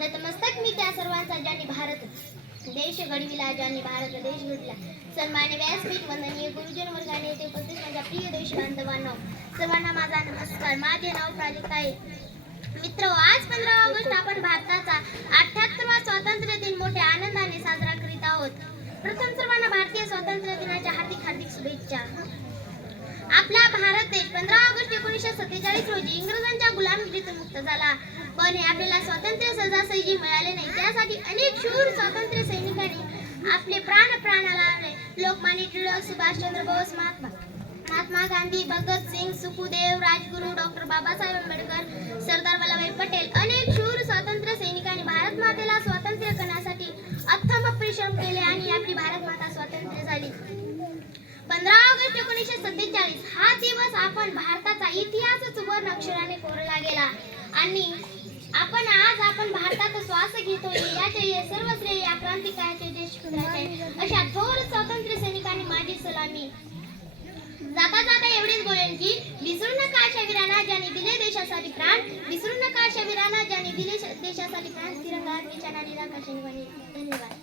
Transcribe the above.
नतमस्तक. मी त्या सर्वांचा ज्यांनी भारत देश घडविला ज्यांनी भारत देश घडला सन्मान्य व्यासपीठ वंदनीय गुरुजन वर्गाने येथे उपस्थित माझ्या प्रिय देश बांधवांना सर्वांना माझा नमस्कार. माझे नाव प्राजक्ता आहे. मित्र आज पंधरा ऑगस्ट आपण भारताचा आपला भारत देश पंधरा ऑगस्ट एकोणीसशे सत्तेचाळीस रोजी इंग्रजांच्या गुलामगिरीतून मुक्त झाला. पण हे आपल्याला स्वातंत्र्य सहजासहजी मिळाले नाही. त्यासाठी अनेक शूर स्वातंत्र्य सैनिकांनी आपले प्राण प्राणाला लावले लोकमान्य टिळक सुभाषचंद्र बोस महात्मा महात्मा गांधी भगत सिंग सुखदेव राजगुरू डॉक्टर बाबासाहेब आंबेडकर सरदार वल्लभभाई पटेल अनेक शूर स्वातंत्र्य सैनिकांनी भारत मातेला स्वातंत्र्य करण्यासाठी अथम परिश्रम केले आणि आपली भारत माता स्वातंत्र्य झाली पंधरा ऑगस्ट एकोणीसशे सत्तेचाळीस हा दिवस आपण भारताचा इतिहास सुवर्ण अक्षराने कोरला गेला. आणि आपण आज आपण भारतात श्वास घेतोय याचे हे सर्व श्रेय या क्रांतिकारचे देशभक्ताचे अशा थोर स्वातंत्र्य सैनिकांनी माझी सलामी. जाता जाता एवढेच बोलेन की विसरू नका अशा वीरांना ज्यांनी दिले देशासाठी प्राण विसरू नका अशा वीरांना ज्यांनी दिले देशासाठी प्राण तिरंगा निशाणा धन्यवाद.